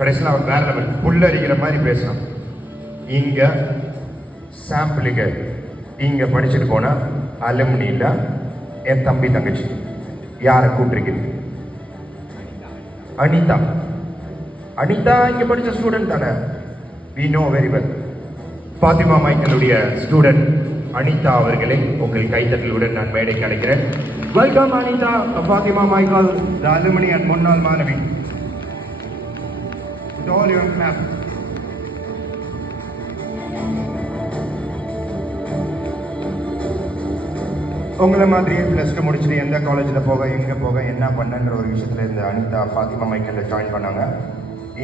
கடைசியில் அவன் வேற லெவல் புல்லரிக்கிற மாதிரி பேசணும். இங்கே சாம்பிளுக்கு இங்கே படிச்சுட்டு போனால் அலுமினியில் என் தம்பி தங்கச்சி யாரை கூப்பிட்டுருக்குது? அனிதா. அனிதா இங்கே படித்த ஸ்டூடெண்ட் தானே, we know very well. Fathima மைக்கேலுடைய ஸ்டூடெண்ட் அனிதா அவர்களை உங்கள் கைத்தட்டலுடன் நான் மேடைக்கு அழைக்கிறேன். Welcome Anitha, Fathima Michael, the alumni and முன்னாள் மாணவி. All your clap. உங்களை மாதிரியே +2 முடிச்சுட்டு எந்த காலேஜில் போக, எங்கே போக, என்ன பண்ணன்ற ஒரு விஷயத்தில் இந்த அனிதா ஃபாத்திமா மைக்கேலில் ஜாயின் பண்ணாங்க.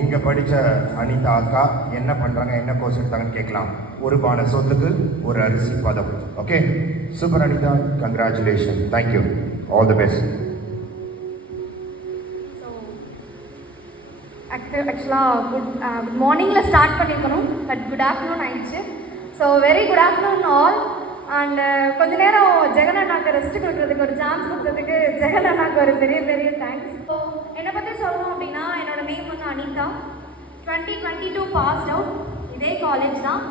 இங்கே படித்த அனிதா அக்கா என்ன பண்ணுறாங்க, என்ன கோர்ஸ் எடுத்தாங்கன்னு கேட்கலாம். ஒரு பான சொத்துக்கு ஒரு அரிசி பதம். Okay, super Anitha, congratulation, thank you, all the best. ஆக்சுவலாக குட் மார்னிங்கில் ஸ்டார்ட் பண்ணிக்கணும், பட் குட் ஆஃப்டர்நூன் ஆயிடுச்சு. So very good afternoon all. And கொஞ்ச நேரம் ஜெகன் அண்ணாக்கு ரெஸ்ட் கொடுக்குறதுக்கு ஒரு சான்ஸ் கொடுத்ததுக்கு ஜெகன் அண்ணாக்கு ஒரு பெரிய பெரிய தேங்க்ஸ். ஸோ என்னை பற்றி சொல்லணும் அப்படின்னா, என்னோட நேம் வந்து அனிதா. 2022 passed out. இதே காலேஜ் தான்,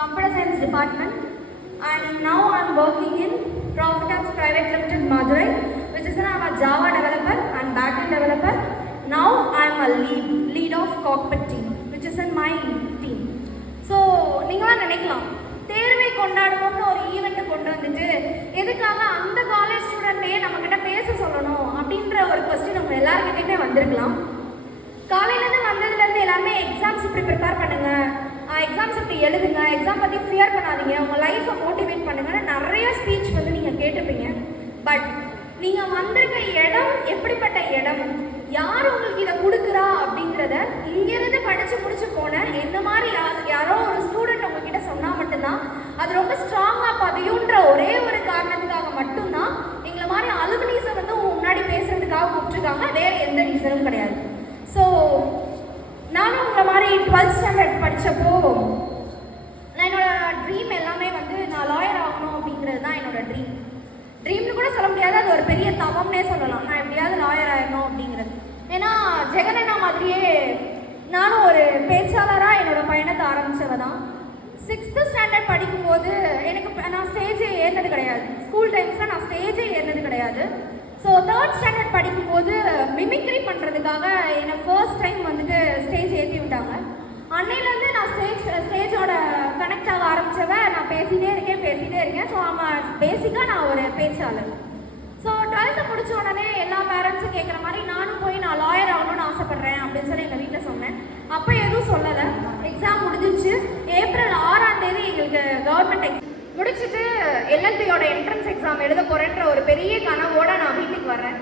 computer science department. And now I am working in ப்ராஃபிட்டப்ஸ் private limited Madurai, which is I'm a Java developer and backend developer. Now I am a lead of cockpit team, which is in my team. So நீங்களாம் நினைக்கலாம், தேர்வை கொண்டாடுவோம்னு ஒரு ஈவெண்ட்டை கொண்டு வந்துட்டு எதுக்காக அந்த காலேஜ் ஸ்டூடெண்ட்டையே நம்மக்கிட்ட பேச சொல்லணும் அப்படின்ற ஒரு கொஸ்டின் உங்கள் எல்லாருக்கிட்டையுமே வந்திருக்கலாம். காலையிலேருந்து வந்ததுலேருந்து எல்லாருமே எக்ஸாம்ஸ் இப்படி ப்ரிப்பேர் பண்ணுங்கள், எக்ஸாம்ஸ் இப்படி எழுதுங்க, எக்ஸாம் பற்றி ஃபியர் பண்ணாதீங்க, உங்கள் லைஃப்பை மோட்டிவேட் பண்ணுங்கன்னு நிறைய ஸ்பீச் வந்து நீங்கள் கேட்டிருப்பீங்க. பட் நீங்கள் வந்திருக்க இடம் எப்படிப்பட்ட இடம், யார் உங்களுக்கு இதை கொடுக்குறா அப்படிங்கிறத இங்கேருந்து படித்து முடிச்சு போன என்ன மாதிரி யாரோ ஒரு ஸ்டூடெண்ட் உங்ககிட்ட சொன்னால் மட்டும்தான் அது ரொம்ப ஸ்ட்ராங்காக பதியுன்ற ஒரே ஒரு காரணத்துக்காக மட்டும்தான் எங்களை மாதிரி அலுமினிஸை வந்து முன்னாடி பேசுறதுக்காக கூப்பிட்டுருக்காங்க, வேறு எந்த ரீசனும் கிடையாது. ஸோ நானும் உங்களை மாதிரி 12th ஸ்டாண்டர்ட் படித்தப்போ நான் என்னோட ட்ரீம் எல்லாமே வந்து நான் லாயர் ஆகணும் அப்படிங்கிறது தான் என்னோட ட்ரீம்னு கூட சொல்ல முடியாது, அது ஒரு பெரிய தவம்னே சொல்லலாம். நான் எப்படியாவது லாயர் ஆயிடணும் அப்படிங்கிறது. ஏன்னா ஜெகனண்ணா மாதிரியே நானும் ஒரு பேச்சாளராக என்னோட பயணத்தை ஆரம்பித்தவ தான். 6th ஸ்டாண்டர்ட் படிக்கும்போது நான் ஸ்டேஜே ஏறினது கிடையாது. ஸ்கூல் டைம்ஸில் நான் ஸ்டேஜே ஏறினது கிடையாது. ஸோ 3rd ஸ்டாண்டர்ட் படிக்கும்போது மிமிக்ரி பண்ணுறதுக்காக என்னை ஃபர்ஸ்ட் டைம் வந்துட்டு ஸ்டேஜ் ஏற்றி விட்டாங்க. அன்னையிலேருந்து நான் ஸ்டேஜோட கனெக்ட் ஆக ஆரம்பித்தவன். நான் பேசிகிட்டே இருக்கேன். ஸோ பேசிக்காக நான் ஒரு பேச்சாளர். ஸோ 12th முடிச்ச உடனே எல்லா பேரண்ட்ஸும் கேட்குற மாதிரி நானும் போய் நான் லாயர் ஆகணும்னு ஆசைப்பட்றேன் அப்படின்னு சொல்லி எங்கள் வீட்டில் சொன்னேன். அப்போ எதுவும் சொல்லலை. எக்ஸாம் முடிஞ்சிருச்சு. ஏப்ரல் 6ஆம் தேதி எங்களுக்கு கவர்மெண்ட் எக்ஸாம் முடிச்சுட்டு எல்எல்பியோட என்ட்ரன்ஸ் எக்ஸாம் எழுத போகிறேன்ற ஒரு பெரிய கனவோடு நான் வீட்டுக்கு வர்றேன்.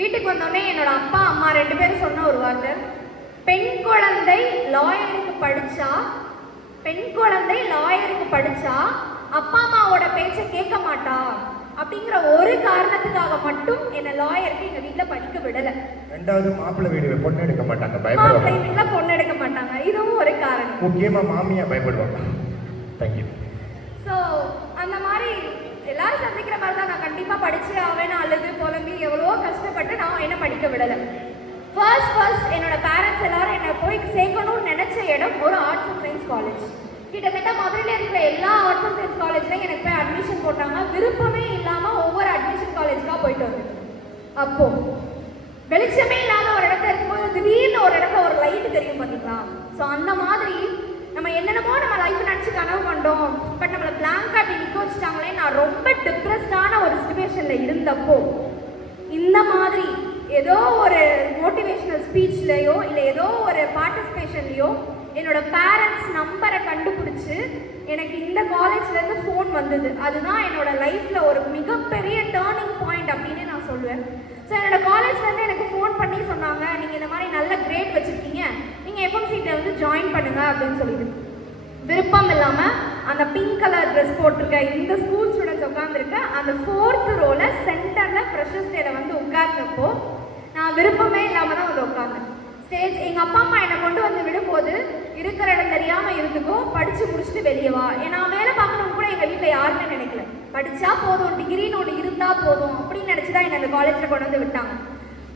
வீட்டுக்கு வந்தோடனே என்னோட அப்பா அம்மா 2 பேரும் சொன்ன ஒரு வார்த்தை, பெண் குழந்தை லாயருக்கு படிச்சா அப்பா அம்மாவோட பேச்சை கேட்க மாட்டா அப்படிங்கிற ஒரு காரணத்துக்காக மட்டும் என்ன லாயருக்கு எங்க வீட்டுல படிக்க விடல. ரெண்டாவது மாப்பிள்ளை வீடு பொண்ணு எடுக்க மாட்டாங்க, மாப்பிள்ளை வீட்டுல பொண்ணு எடுக்க மாட்டாங்க, இதுவும் ஒரு காரணம். முக்கியமா மாமியா பயப்படுவாங்க. தேங்க்யூ. ஸோ அந்த மாதிரி எல்லாரும் சந்திக்கிற மாதிரி தான் நான் கண்டிப்பா படிச்சு ஆவேன், அழுது புலம்பி எவ்வளவோ கஷ்டப்பட்டு நான் என்ன படிக்க விடலை. ஃபர்ஸ்ட் என்னோட பேரண்ட்ஸ் எல்லாரும் என்னை போய் சேர்க்கணும்னு நினைச்ச இடம் ஒரு ஆர்ட்ஸ் அண்ட் சயின்ஸ் காலேஜ். கிட்டத்தட்ட மதுரையில் இருக்கிற எல்லா ஆர்ட்ஸ் அண்ட் சயின்ஸ் காலேஜ்லையும் எனக்கு போய் அட்மிஷன் போட்டாங்க. விருப்பமே இல்லாமல் ஒவ்வொரு அட்மிஷன் காலேஜுக்காக போயிட்டு வந்தேன். அப்போ வெளிச்சமே இல்லாத ஒரு இடத்துல இருக்கும்போது திடீர்னு ஒரு இடத்துல ஒரு லைட்டு தெரியும் பார்த்தீங்களா? ஸோ அந்த மாதிரி நம்ம என்னென்னமோ நம்ம லைஃப் நினச்சி கனவு கண்டோம், பட் நம்மளை பிளாங்காக அப்படி நிற்க வச்சுட்டாங்களே. நான் ரொம்ப டிப்ரெஸ்டான ஒரு சுச்சுவேஷனில் இருந்தப்போ இந்த மாதிரி ஏதோ ஒரு மோட்டிவேஷனல் ஸ்பீச்லையோ இல்லை ஏதோ ஒரு பார்ட்டிசிபேஷன்லையோ என்னோட பேரண்ட்ஸ் நம்பரை கண்டுபிடிச்சி எனக்கு இந்த காலேஜ்லேருந்து ஃபோன் வந்தது. அதுதான் என்னோட லைஃப்பில் ஒரு மிகப்பெரிய டேர்னிங் பாயிண்ட் அப்படின்னு நான் சொல்லுவேன். ஸோ என்னோட காலேஜ்லேருந்து எனக்கு ஃபோன் பண்ணி சொன்னாங்க, நீங்கள் இந்த மாதிரி நல்ல கிரேட் வச்சுருக்கீங்க, நீங்கள் எஃப்எம்சியில் வந்து ஜாயின் பண்ணுங்கள் அப்படின்னு சொல்லிட்டு. விருப்பம் இல்லாமல் அந்த பிங்க் கலர் ட்ரெஸ் போட்டிருக்க இந்த ஸ்கூல் ஸ்டூடெண்ட்ஸ் உட்காந்துருக்க அந்த 4th ரோல சென்டரில் ஃப்ரெஷர்ஸ் டேல வந்து உட்கார்ந்தப்போ நான் விருப்பமே இல்லாமல் தான் வந்து உட்காந்தேன். ஸ்டேஜ் எங்கள் அப்பா அம்மா என்னை கொண்டு வந்து விடும்போது இருக்கிற இடம் தெரியாமல் இருந்துக்கும், படித்து முடிச்சுட்டு வெளியே வா. நான் வேலை பார்க்கணும் கூட எங்கள் வீட்டில் யாருமே நினைக்கல. படித்தா போதும், டிகிரின்னு ஒன்று இருந்தால் போதும் அப்படின்னு நினச்சி தான் என்னை அந்த காலேஜில் கொண்டு வந்து விட்டாங்க.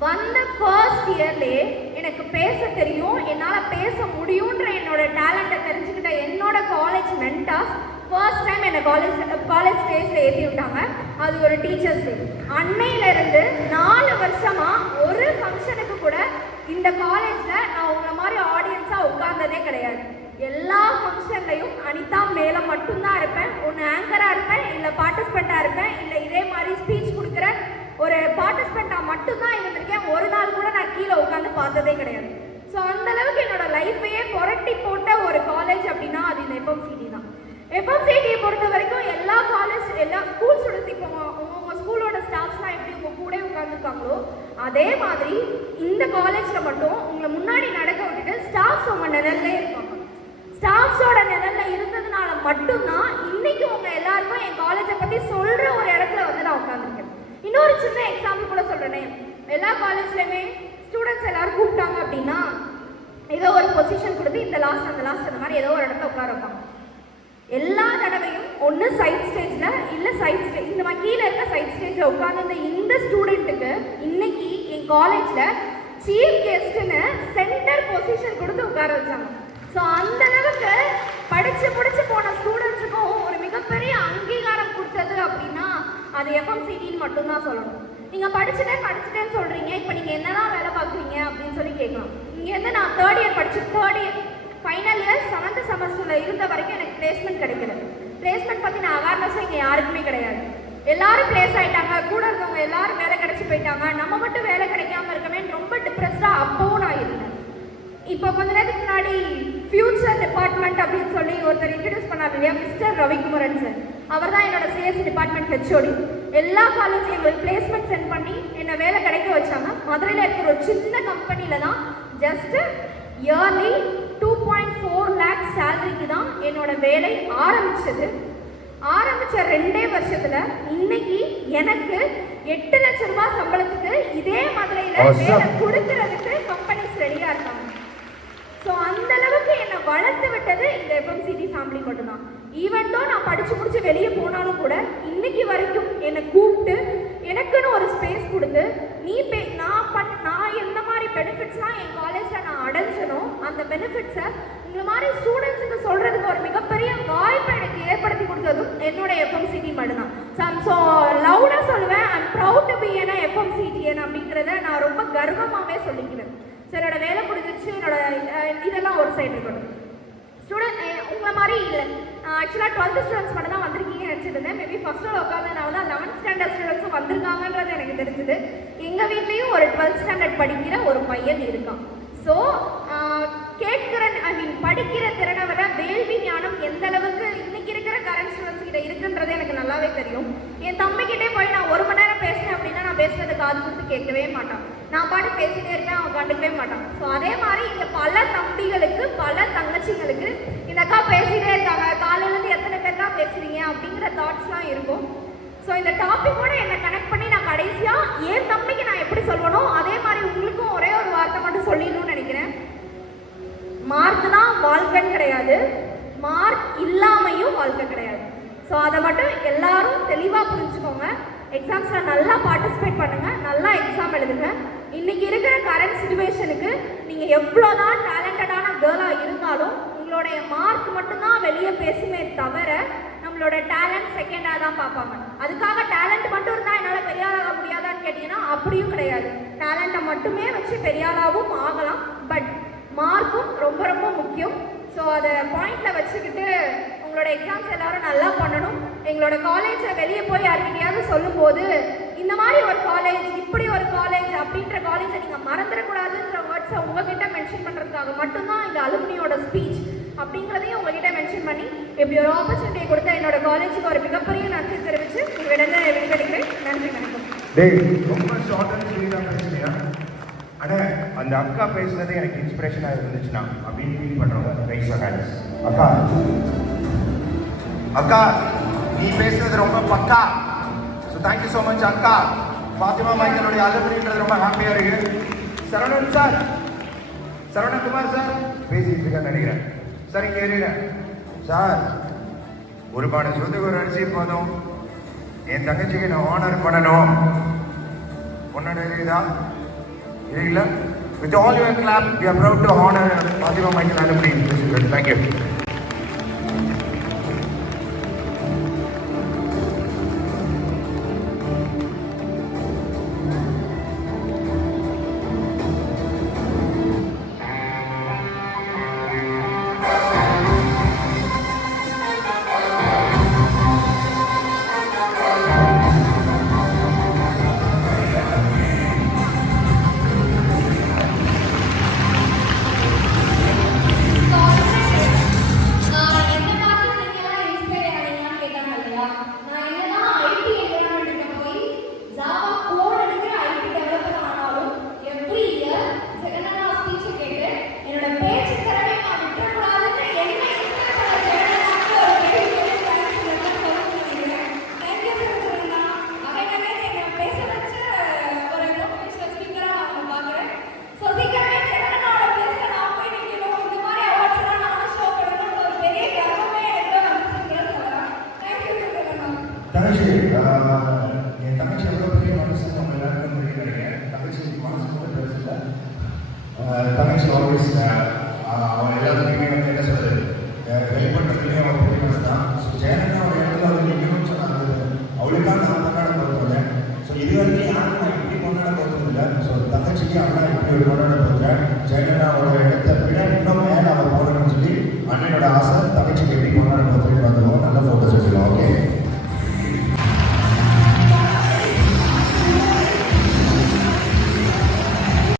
வந்த ஃபர்ஸ்ட் இயர்லேயே எனக்கு பேச தெரியும், என்னால் பேச முடியுன்ற என்னோட டேலண்ட்டை தெரிஞ்சுக்கிட்ட என்னோட காலேஜ் மென்டாஸ் ஃபர்ஸ்ட் டைம் என்னை காலேஜ் ஸ்டேஜில் ஏற்றி விட்டாங்க. அது ஒரு டீச்சர்ஸ் டே. அன்னையிலேருந்து 4 வருஷமாக ஒரு ஃபங்க்ஷனுக்கு கூட இந்த காலேஜில் நான் உங்களை மாதிரி ஆடியன்ஸாக உட்கார்ந்ததே கிடையாது. எல்லா ஃபங்க்ஷன்லையும் அனிதா மேலே மட்டும்தான் இருப்பேன். ஒன்று ஆங்கராக இருப்பேன், இல்லை பார்ட்டிசிபெண்ட்டாக இருப்பேன், இல்லை இதே மாதிரி ஸ்பீச் கொடுக்குற ஒரு பார்ட்டிசிபெண்ட்டாக மட்டும்தான் இருந்திருக்கேன். ஒரு நாள் கூட நான் கீழே உட்காந்து பார்த்ததே கிடையாது. ஸோ அந்தளவுக்கு என்னோட லைஃப்பையே புரட்டி போட்ட ஒரு காலேஜ் அப்படின்னா அது இந்த எஃப்எம்சிடி தான். எஃப்எம்சிடியை பொறுத்த வரைக்கும் எல்லா ஸ்கூல் ஸ்டூடெண்ட்ஸ் இப்போ உங்கள் ஸ்கூலோட ஸ்டாஃப்ஸ்லாம் எப்படி உங்கள் கூட உட்காந்துருக்காங்களோ அதே மாதிரி இந்த காலேஜில் மட்டும் உங்களை முன்னாடி நடக்க விட்டுட்டு ஸ்டாஃப்ஸ் உங்கள் நிழல்லே இருப்பாங்க. ஸ்டாஃப்ஸோட நிழல்ல இருந்ததுனால மட்டும்தான் இன்னைக்கு உங்க எல்லாருக்கும் என் காலேஜை பத்தி சொல்ற ஒரு இடத்துல வந்து நான் உட்காந்துருக்கேன். இன்னொரு சின்ன எக்ஸாம்பிள் கூட சொல்றேனே, எல்லா காலேஜ்லயுமே ஸ்டூடெண்ட்ஸ் எல்லாரும் கூப்பிட்டாங்க அப்படின்னா ஏதோ ஒரு பொசிஷன் கொடுத்து இந்த லாஸ்ட் அந்த மாதிரி ஏதோ ஒரு இடத்துல உட்கார வைப்பாங்க. எல்லா தடவையும் ஒன்று சைட் ஸ்டேஜில் இல்லை இந்த மாதிரி கீழே இருக்க சைட் ஸ்டேஜில் உட்காந்து இந்த ஸ்டூடெண்ட்டுக்கு இன்னைக்கு என் காலேஜில் சீஃப் கெஸ்ட்டுன்னு சென்டர் பொசிஷன் கொடுத்து உட்கார வச்சாங்க. ஸோ அந்த அளவுக்கு படித்து முடிச்சு போன ஸ்டூடெண்ட்ஸுக்கும் ஒரு மிகப்பெரிய அங்கீகாரம் கொடுத்தது அப்படின்னா அது எஃப்எம்சிடின்னு மட்டும்தான் சொல்லணும். நீங்கள் படிச்சுட்டேன்னு சொல்கிறீங்க, இப்போ நீங்கள் என்னதான் வேலை பார்க்குறீங்க அப்படின்னு சொல்லி கேட்கலாம். இங்கேருந்து நான் third year final year 7th செமஸ்டரில் இருந்த வரைக்கும் எனக்கு பிளேஸ்மெண்ட் கிடைக்கல. பிளேஸ்மெண்ட் பற்றின அவேர்னஸும் இங்கே யாருக்குமே கிடையாது. எல்லாரும் பிளேஸ் ஆகிட்டாங்க, கூட இருக்கவங்க எல்லாரும் வேலை கிடைச்சி போயிட்டாங்க, நம்ம மட்டும் வேலை கிடைக்காம இருக்கமேன்னு ரொம்ப டிப்ரெஸ்டாக அப்பவும் நான் இருந்தேன். இப்போ கொஞ்ச நேரத்துக்கு முன்னாடி ஃபியூச்சர் டிபார்ட்மெண்ட் அப்படின்னு சொல்லி ஒருத்தர் இன்ட்ரடியூஸ் பண்ணார் இல்லையா, மிஸ்டர் ரவிக்குமரன் சார். அவர் தான் என்னோட சிஎஸ்சி டிபார்ட்மெண்ட் ஹெச்ஓடி. எல்லா காலேஜும் எங்களுக்கு பிளேஸ்மெண்ட் சென்ட் பண்ணி என்னை வேலை கிடைக்க வச்சாங்க. மதுரையில் இருக்கிற ஒரு சின்ன கம்பெனியில் தான் ஜஸ்ட் இயர்லி 2.4 lakh சேலரிக்கு தான் என்னோட வேலை ஆரம்பிச்ச 2 வருஷத்துல இன்னைக்கு எனக்கு 8 லட்சம் ரூபாய் சம்பளத்துக்கு இதே மதுரையில் வேலை கொடுக்கறதுக்கு கம்பெனிஸ் ரெடியா இருக்காங்க. ஸோ அந்த அளவுக்கு என்னை வளர்த்து விட்டது இந்த எஃப்எம்சிடி ஃபேமிலி மட்டும்தான். ஈவன் தான் நான் படிச்சு முடிச்சு வெளியே போனாலும் கூட இன்னைக்கு வரைக்கும் என்னை கூப்பிட்டு எனக்குன்னு ஒரு ஸ்பேஸ் கொடுத்து நான் எந்த மாதிரி பெனிஃபிட்ஸ்லாம் என் காலேஜில் நான் அடைஞ்சனோ அந்த பெனிஃபிட்ஸை இந்த மாதிரி ஸ்டூடெண்ட்ஸுக்கு சொல்கிறதுக்கு ஒரு மிகப்பெரிய வாய்ப்பை எனக்கு ஏற்படுத்தி கொடுத்ததும் என்னோட எஃப்எம்சிடி மட்டும்தான். ஸோ லவுடாக சொல்லுவேன், ஐம் ப்ரவுட் டு பி ஏன்னா எஃப்எம்சிடிஎன் அப்படிங்கிறத நான் ரொம்ப கர்வமாகவே சொல்லிக்கிறேன். ஸோ என்னோட வேலை முடிஞ்சிச்சு, என்னோட இதெல்லாம் ஒரு சைடு இருக்கணும். ஸ்டூடெண்ட் உங்களை மாதிரி இல்லை, ஆக்சுவலாக 12th ஸ்டூடெண்ட்ஸ் மட்டும் தான் வந்திருக்கீங்கன்னு நினச்சிருந்தேன். மேபி ஃபர்ஸ்ட் உட்காந்தனால தான் 11th ஸ்டாண்டர்ட் ஸ்டூடெண்ட்ஸும் வந்திருக்காங்கன்றது எனக்கு தெரிஞ்சுது. எங்கள் வீட்லேயும் ஒரு 12th ஸ்டாண்டர்ட் படிக்கிற ஒரு பையன் இருக்கான். ஸோ படிக்கிற திறனை விட வேள்வி ஞானம் எந்த அளவுக்கு இன்னைக்கு இருக்கிற கரண்ட் ஸ்டூடெண்ட்ஸ் கிட்ட இருக்குன்றது எனக்கு நல்லாவே தெரியும். என் தம்பிக்கிட்டே போய் நான் 1 மணி நேரம் பேசினேன் அப்படின்னா நான் பேசுனது காது கொடுத்து கேட்கவே மாட்டான். நான் பாட்டு பேசிட்டே இருக்கேன், அவன் கண்டுக்கவே மாட்டான். ஸோ அதே மாதிரி இங்கே பல தம்பிகளுக்கு பல தங்கச்சிங்களுக்கு இந்த அக்கா பேசிட்டே இருக்காங்க, காலையிலேருந்து எத்தனை பேர் தான் பேசுறீங்க அப்படிங்கிற தாட்ஸ்லாம் இருக்கும். ஸோ இந்த டாப்பிக்கோட என்னை கனெக்ட் பண்ணி நான் கடைசியாக என் தம்பிக்கு நான் எப்படி சொல்லணும் அதே மாதிரி உங்களுக்கும் ஒரே ஒரு வார்த்தை மட்டும் சொல்லிடணும்னு நினைக்கிறேன். மார்க் தான் வாழ்க்கைன்னு கிடையாது, மார்க் இல்லாமையும் வாழ்க்கை கிடையாது. ஸோ அதை மட்டும் எல்லாரும் தெளிவாக புரிஞ்சுக்கோங்க. எக்ஸாம்ஸில் நல்லா பார்ட்டிசிபேட் பண்ணுங்கள், நல்லா எக்ஸாம் எழுதுங்க. இன்றைக்கி இருக்கிற கரண்ட் சுச்சுவேஷனுக்கு நீங்கள் எவ்வளோதான் டேலண்டடான கேர்ளாக இருந்தாலும் உங்களுடைய மார்க் மட்டும்தான் வெளியே பேசுமே தவிர நம்மளோட டேலண்ட் செகண்டாக தான் பார்ப்பாங்க. அதுக்காக டேலண்ட் மட்டும் இருந்தால் என்னால் பெரிய ஆளாக முடியாதான்னு கேட்டிங்கன்னா அப்படியும் கிடையாது. டேலண்ட்டை மட்டுமே வச்சு பெரிய ஆளாகவும் ஆகலாம், பட் மார்க்கும் ரொம்ப ரொம்ப முக்கியம். ஸோ அதை பாயிண்டில் வச்சுக்கிட்டு உங்களோட எக்ஸாம்ஸ் எல்லாரும் நல்லா பண்ணணும். எங்களோட காலேஜில் வெளியே போய் யார்கிட்டையாவது சொல்லும்போது இந்த மாதிரி ஒரு காலேஜ், இப்படி ஒரு காலேஜ் அப்படின்ற காலேஜை நீங்கள் மறந்துடக்கூடாதுன்ற வேர்ட்ஸை உங்ககிட்ட மென்ஷன் பண்ணுறதுக்காக மட்டும்தான் இந்த அலுமினியோட ஸ்பீச் அப்படிங்கிறதையும் உங்ககிட்ட மென்ஷன் பண்ணி இப்படி ஒரு ஆப்பர்ச்சுனிட்டியை கொடுத்த என்னோட காலேஜுக்கு ஒரு மிகப்பெரிய நன்றி தெரிவித்து உங்களிடம் விடுதலைக்கிறேன். நன்றி, வணக்கம். ரொம்ப ஷார்ட் அண்ட் ஸ்வீட்டாக பேசுனியா? ஆனால் அந்த அக்கா பேசுனது எனக்கு இன்ஸ்பிரேஷனாக இருந்துச்சுன்னா அப்படின்னு ஃபீல் பண்ணுறவங்க ரைஸ் ஹேண்ட்ஸ். அக்கா அக்கா நீ பேசுறது ரொம்ப பக்கா. ஸோ தேங்க்யூ ஸோ மச் அக்கா. ஃபாத்திமா மைக்கேலுடைய அலுமினின்றது ரொம்ப ஹாப்பியாக இருக்கு. சரவணன் சார், சரவணகுமார் சார் பேசிட்டு இருக்கான்னு நினைக்கிறேன். சரி கேளுறேன் சார், ஒரு பாட சொத்துக்கு ஒரு அரிசி போதும், என் தங்கச்சிக்கு நான் ஆனர் பண்ணணும். ஒன்னோட இருக்குதா? இருக்குல்ல? With all your clap, we are proud to honor Fatima Michael Alumni Institute. Thank you. என்ன பார்த்து நீங்களாம் இன்ஸ்பயர் ஆனீங்களான்னு கேட்டாங்க இல்லையா? நான் என்னதான் ஐடி என்விரான்மெண்ட்டுக்கு போய் ஜாவா கோட் எடுக்கிற ஐடி டெவலப்பர் ஆனாலும் எவ்ரி இயர் ஜெகனண்ணா ஸ்பீச்சை கேட்டு என்னோட பேச்சு திறமை நான் விட்டுறக்கூடாதுன்னு என்ன இன்ஸ்பயர் பண்ண ஜெகனண்ணாக்கு ஒரு பெரிய பெரிய தேங்க்ஸ் சொல்லிக்கிறேன். தேங்க்யூ ஜெகனண்ணா. அகைன் என்னை பேச வச்ச ஒரு மோட்டிவேஷனல் ஸ்பீக்கராக நான் பார்க்குறேன். ஸோ சீக்கிரமே ஜெகனண்ணாவோட பிளேஸில் நான் போய் நிற்கணும். இந்த மாதிரி அவார்ட்ஸ் எல்லாம் நானும் ஷோ பண்ணணும்னு ஒரு பெரிய கர்வமே எனக்கு வந்துருக்குன்னு சொல்லலாம். தேங்க்யூ ஜெகனண்ணா. தங்கச்சி, என் தங்கச்சி எவ்வளோ பெரிய மனசு அவங்க எல்லாருக்கும் தெரியும் நினைக்கிறேன். தங்கச்சி மனசு கூட பெருசில்ல. தங்கச்சி ஆல்வேஸ் அவன் எல்லாத்துக்குமே வந்து என்ன சொல்றது, ஹெல்ப் பண்ணுறதுலேயும் அவன் பெரிய மனசு தான். ஸோ ஜெயலலிதா அவன் இடத்துல வந்து நிற்கணும்னு சொன்னாங்க. அவளுக்காக நான் கொண்டாட போகிறதில்ல. ஸோ இது வரைக்கும் யாருக்கும் நான் இப்படி கொண்டாட போகிறதில்ல. ஸோ தங்கச்சிக்கு அவனா இப்படி ஒரு கொண்டாட